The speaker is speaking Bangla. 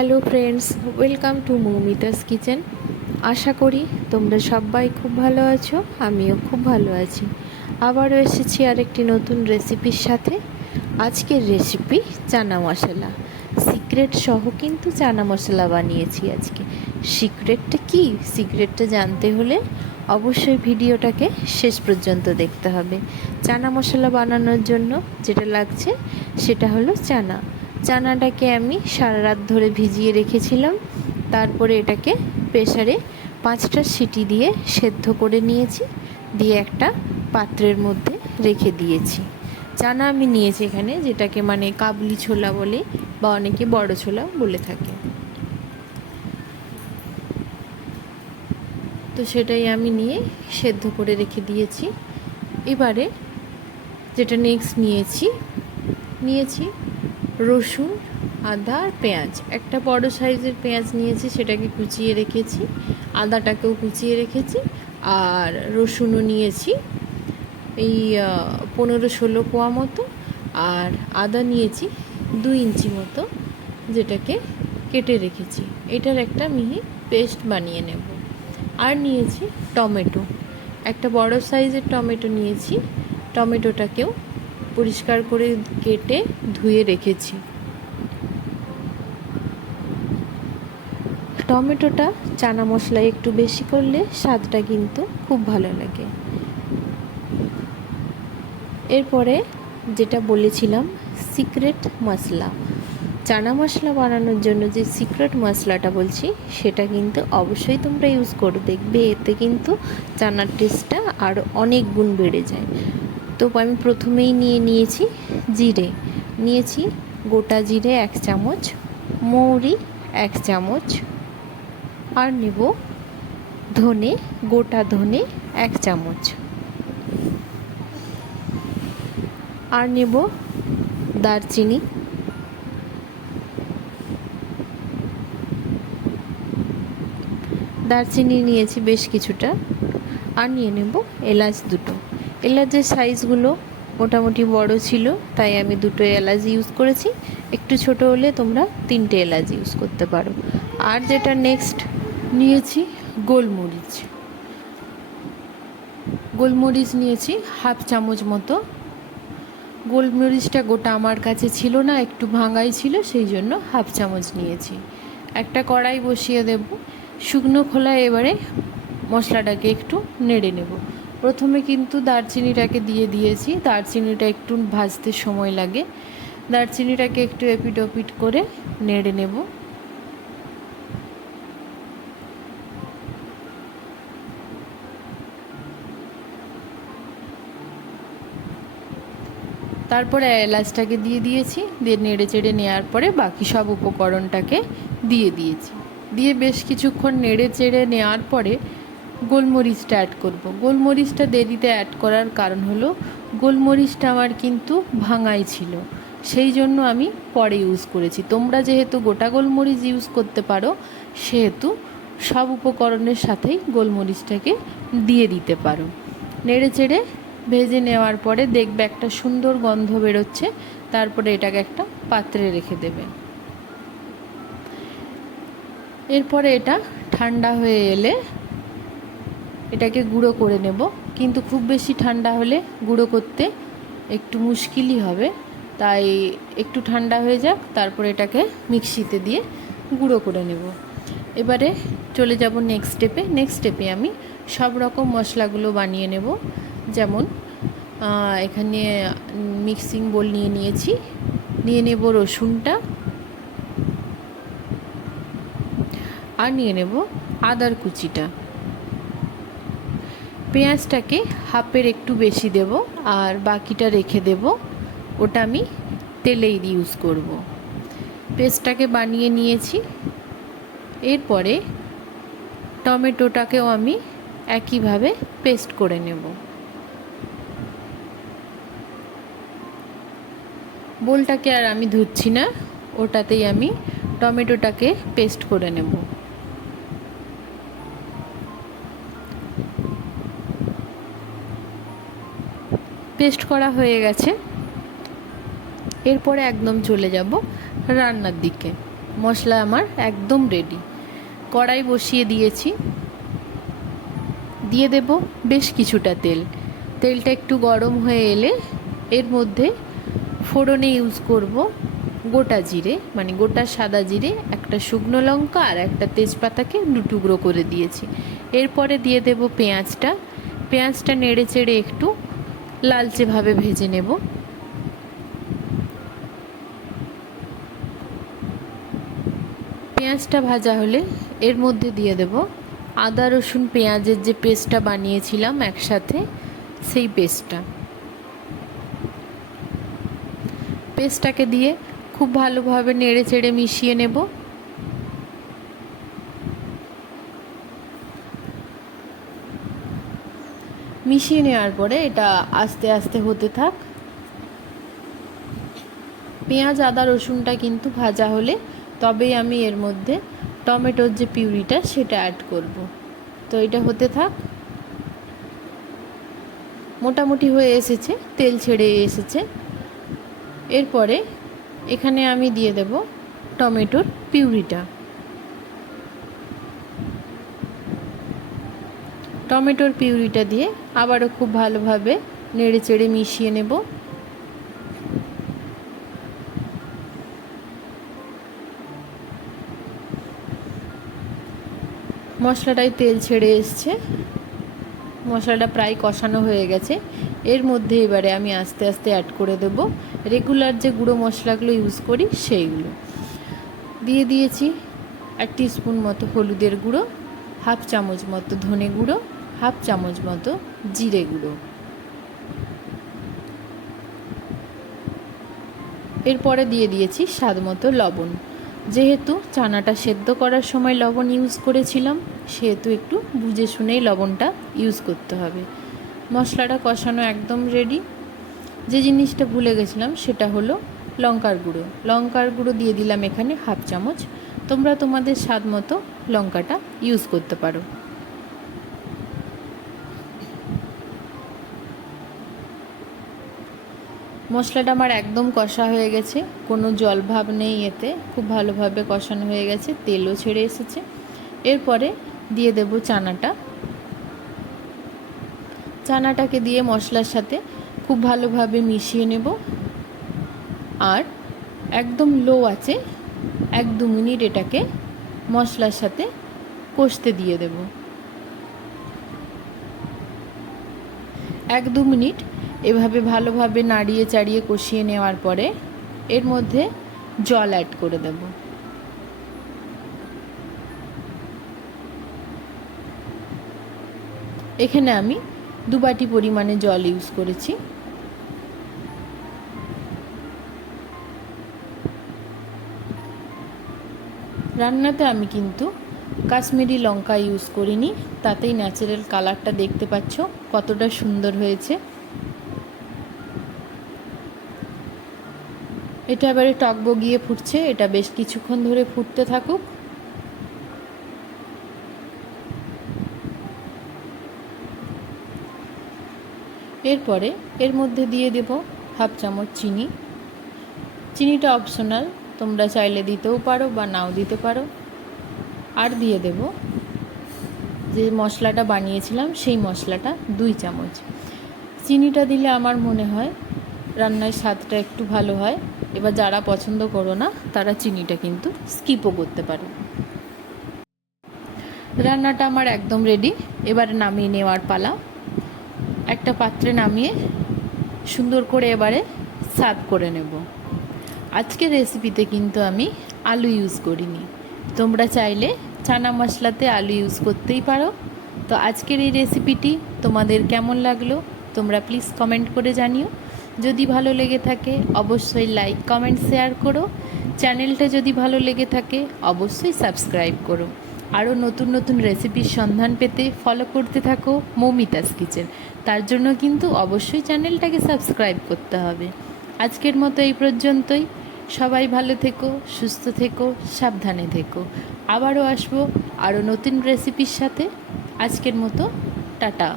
Hello friends, welcome to Moumita's kitchen. আশা করি তোমরা সবাই খুব ভালো আছো, আমিও খুব ভালো আছি। আবারও এসেছি আরেকটি নতুন রেসিপির সাথে। আজকের রেসিপি চানা মশলা, সিক্রেট সহ কিন্তু চানা মশলা বানিয়েছি আজকে। সিক্রেটটা কি? সিক্রেটটা জানতে হলে অবশ্যই ভিডিওটাকে শেষ পর্যন্ত দেখতে হবে। চানা মশলা বানানোর জন্য যেটা লাগছে সেটা হলো চানাটাকে আমি সারা রাত ধরে ভিজিয়ে রেখেছিলাম। তারপরে এটাকে প্রেসারে 5টা সিটি দিয়ে সেদ্ধ করে নিয়েছি, দিয়ে একটা পাত্রের মধ্যে রেখে দিয়েছি। চানা আমি নিয়েছি এখানে, যেটাকে মানে কাবলি ছোলা বলে বা অনেকে বড় ছোলা বলে থাকে। তো সেটাই আমি নিয়ে সেদ্ধ করে রেখে দিয়েছি। এবারে যেটা নেক্সট নিয়েছি রসুন, আদা আর পেঁয়াজ। একটা বড় সাইজের পেঁয়াজ নিয়েছি, সেটাকে কুচিয়ে রেখেছি। আদাটাকেও কুচিয়ে রেখেছি, আর রসুনও নিয়েছি এই 15-16 কোয়া মতো, আর আদা নিয়েছি 2 ইঞ্চি মতো, যেটাকে কেটে রেখেছি। এটার একটা মিহি পেস্ট বানিয়ে নেব। আর নিয়েছি টমেটো, একটা বড় সাইজের টমেটো নিয়েছি। টমেটোটাকেও পরিষ্কার করে কেটে ধুয়ে রেখেছি। টমেটোটা চানা মশলায় একটু বেশি করলে স্বাদটা কিন্তু খুব ভালো লাগে। এরপরে যেটা বলেছিলাম সিক্রেট মশলা, চানা মশলা বানানোর জন্য যে সিক্রেট মশলাটা বলছি সেটা কিন্তু অবশ্যই তোমরা ইউজ করে দেখবে। এতে কিন্তু চানার টেস্টটা আরও অনেক গুণ বেড়ে যায়। তো আমি প্রথমেই নিয়েছি জিরে, নিয়েছি গোটা জিরে 1 চামচ, মৌরি 1 চামচ, আর নেব ধনে, গোটা ধনে 1 চামচ, আর নেব দারচিনি, নিয়েছি বেশ কিছুটা, আর নিয়ে নেব এলাচ 2টো। এলাচের সাইজগুলো মোটামুটি বড় ছিল, তাই আমি 2টো এলাচ ইউজ করেছি। একটু ছোট হলে তোমরা 3টে এলাচ ইউজ করতে পারো। আর যেটা নেক্সট নিয়েছি গোলমরিচ নিয়েছি 1/2 চামচ মতো। গোলমরিচটা গোটা আমার কাছে ছিল না, একটু ভাঙাই ছিল, সেই জন্য 1/2 চামচ নিয়েছি। একটা কড়াই বসিয়ে দেব। শুকনো খোলায় এবারে মশলাটাকে একটু নেড়ে নেব। প্রথমে কিন্তু দারচিনিটাকে দিয়ে দিয়েছি। দারচিনিটা একটু ভাজতে সময় লাগে। দারচিনিটাকে একটু এপিট ওপিট করে নেড়ে নেব। তারপরে এলাচটাকে দিয়ে দিয়েছি, দিয়ে নেড়ে চেড়ে নেওয়ার পরে বাকি সব উপকরণটাকে দিয়ে দিয়েছি। দিয়ে বেশ কিছুক্ষণ নেড়ে চেড়ে নেওয়ার পরে গোলমরিচটা অ্যাড করব। গোলমরিচটা দেরিতে অ্যাড করার কারণ হলো গোলমরিচটা আমার কিন্তু ভাঙাই ছিল, সেই জন্য আমি পরে ইউজ করেছি। তোমরা যেহেতু গোটা গোলমরিচ ইউজ করতে পারো, সেহেতু সব উপকরণের সাথেই গোলমরিচটাকে দিয়ে দিতে পারো। নেড়ে চেড়ে ভেজে নেওয়ার পরে দেখবে একটা সুন্দর গন্ধ বেরোচ্ছে। তারপরে এটাকে একটা পাত্রে রেখে দেবে। এরপরে এটা ঠান্ডা হয়ে এলে এটাকে গুঁড়ো করে নেব, কিন্তু খুব বেশি ঠান্ডা হলে গুঁড়ো করতে একটু মুশকিলই হবে, তাই একটু ঠান্ডা হয়ে যাক, তারপরে এটাকে মিক্সিতে দিয়ে গুঁড়ো করে নেব। এবারে চলে যাব নেক্সট স্টেপে আমি সব রকম মশলাগুলো বানিয়ে নেব। যেমন এখানে মিক্সিং বোল নিয়ে নেব রসুনটা, আর নিয়ে নেব আদার কুচিটা। পেঁয়াজটাকে হাফের একটু বেশি দেব, আর বাকিটা রেখে দেব, ওটা আমি তেলেই ইউজ করব। পেস্টটাকে বানিয়ে নিয়েছি। এরপরে টমেটোটাকেও আমি একইভাবে পেস্ট করে নেব। বোলটাকে আর আমি ধুচ্ছি না, ওটাতেই আমি টমেটোটাকে পেস্ট করে নেব। পেস্ট করা হয়ে গেছে। এরপরে একদম চলে যাব রান্নার দিকে। মশলা আমার একদম রেডি। কড়াই বসিয়ে দিয়েছি, দিয়ে দেব বেশ কিছুটা তেল। তেলটা একটু গরম হয়ে এলে এর মধ্যে ফোড়নে ইউজ করব গোটা জিরে, মানে গোটা সাদা জিরে, একটা শুকনো লঙ্কা আর একটা তেজপাতাকে দু টুকরো করে দিয়েছি। এরপরে দিয়ে দেব পেঁয়াজটা। পেঁয়াজটা নেড়ে চেড়ে একটু লালচেভাবে ভেজে নেব। পেঁয়াজটা ভাজা হলে এর মধ্যে দিয়ে দেব আদা রসুন পেঁয়াজের যে পেস্টটা বানিয়েছিলাম একসাথে, সেই পেস্টটাকে দিয়ে খুব ভালোভাবে নেড়ে চেড়ে মিশিয়ে নেব। মিশিয়ে নেওয়ার পরে এটা আস্তে আস্তে হতে থাক। পেঁয়াজ আদা রসুনটা কিন্তু ভাজা হলে তবেই আমি এর মধ্যে টমেটোর যে পিউরিটা সেটা অ্যাড করব। তো এটা হতে থাক। মোটামুটি হয়ে এসেছে, তেল ছেড়ে এসেছে। এরপরে এখানে আমি দিয়ে দেব টমেটোর পিউরিটা। টমেটোর পিউরিটা দিয়ে আবারও খুব ভালোভাবে নেড়ে চেড়ে মিশিয়ে নেব। মশলাটায় তেল ছেড়ে এসছে, মশলাটা প্রায় কষানো হয়ে গেছে। এর মধ্যে এবারে আমি আস্তে আস্তে অ্যাড করে দেব রেগুলার যে গুঁড়ো মশলাগুলো ইউজ করি সেইগুলো। দিয়ে দিয়েছি 1 টিস্পুন মতো হলুদের গুঁড়ো, 1/2 চামচ মতো ধনে গুঁড়ো, 1/2 চামচ মতো জিরে গুঁড়ো। এরপরে দিয়ে দিয়েছি স্বাদ মতো লবণ। যেহেতু চানাটা সেদ্ধ করার সময় লবণ ইউজ করেছিলাম, সেহেতু একটু বুঝে শুনেই লবণটা ইউজ করতে হবে। মশলাটা কষানো একদম রেডি। যে জিনিসটা ভুলে গেছিলাম সেটা হলো লঙ্কার গুঁড়ো। লঙ্কার গুঁড়ো দিয়ে দিলাম এখানে 1/2 চামচ। তোমরা তোমাদের স্বাদ মতো লঙ্কাটা ইউজ করতে পারো। মশলাটা আমার একদম কষা হয়ে গেছে, কোনো জল ভাব নেই এতে, খুব ভালোভাবে কষানো হয়ে গেছে, তেলও ছেড়ে এসেছে। এরপরে দিয়ে দেব চানাটাকে দিয়ে মশলার সাথে খুব ভালোভাবে মিশিয়ে নেব। আর একদম লো আছে 1-2 মিনিট এটাকে মশলার সাথে কষতে দিয়ে দেব। 1-2 মিনিট এভাবে ভালোভাবে নাড়িয়ে চাড়িয়ে কষিয়ে নেওয়ার পরে এর মধ্যে জল অ্যাড করে দেব। এখানে আমি 2 বাটি পরিমাণে জল ইউজ করেছি। রান্নাতে আমি কিন্তু কাশ্মীরি লঙ্কা ইউজ করিনি, তাতেই ন্যাচারাল কালারটা দেখতে পাচ্ছ কতটা সুন্দর হয়েছে। এটা এবারে টকবগিয়ে ফুটছে, এটা বেশ কিছুক্ষণ ধরে ফুটতে থাকুক। এরপরে এর মধ্যে দিয়ে দেব 1/2 চামচ চিনি। চিনিটা অপশনাল, তোমরা চাইলে দিতেও পারো বা নাও দিতে পারো। আর দিয়ে দেব যে মশলাটা বানিয়েছিলাম সেই মশলাটা 2 চামচ। চিনিটা দিলে আমার মনে হয় রান্নার স্বাদটা একটু ভালো হয়। এবার যারা পছন্দ করো না তারা চিনিটা কিন্তু স্কিপও করতে পারো। রান্নাটা আমার একদম রেডি, এবারে নামিয়ে নেওয়ার পালা। একটা পাত্রে নামিয়ে সুন্দর করে এবারে সার্ভ করে নেব। আজকের রেসিপিতে কিন্তু আমি আলু ইউজ করিনি, তোমরা চাইলে চানা মশলাতে আলু ইউজ করতেই পারো। তো আজকের এই রেসিপিটি তোমাদের কেমন লাগলো তোমরা প্লিজ কমেন্ট করে জানিও। যদি ভালো লেগে থাকে অবশ্যই লাইক কমেন্ট শেয়ার করো। চ্যানেলটা যদি ভালো লেগে থাকে অবশ্যই সাবস্ক্রাইব করো। আরও নতুন নতুন রেসিপির সন্ধান পেতে ফলো করতে থাকো মৌমিতাস কিচেন। তার জন্য কিন্তু অবশ্যই চ্যানেলটাকে সাবস্ক্রাইব করতে হবে। আজকের মতো এই পর্যন্তই। সবাই ভালো থেকো, সুস্থ থেকো, সাবধানে থেকো। আবারও আসবো আরও নতুন রেসিপির সাথে। আজকের মতো টাটা।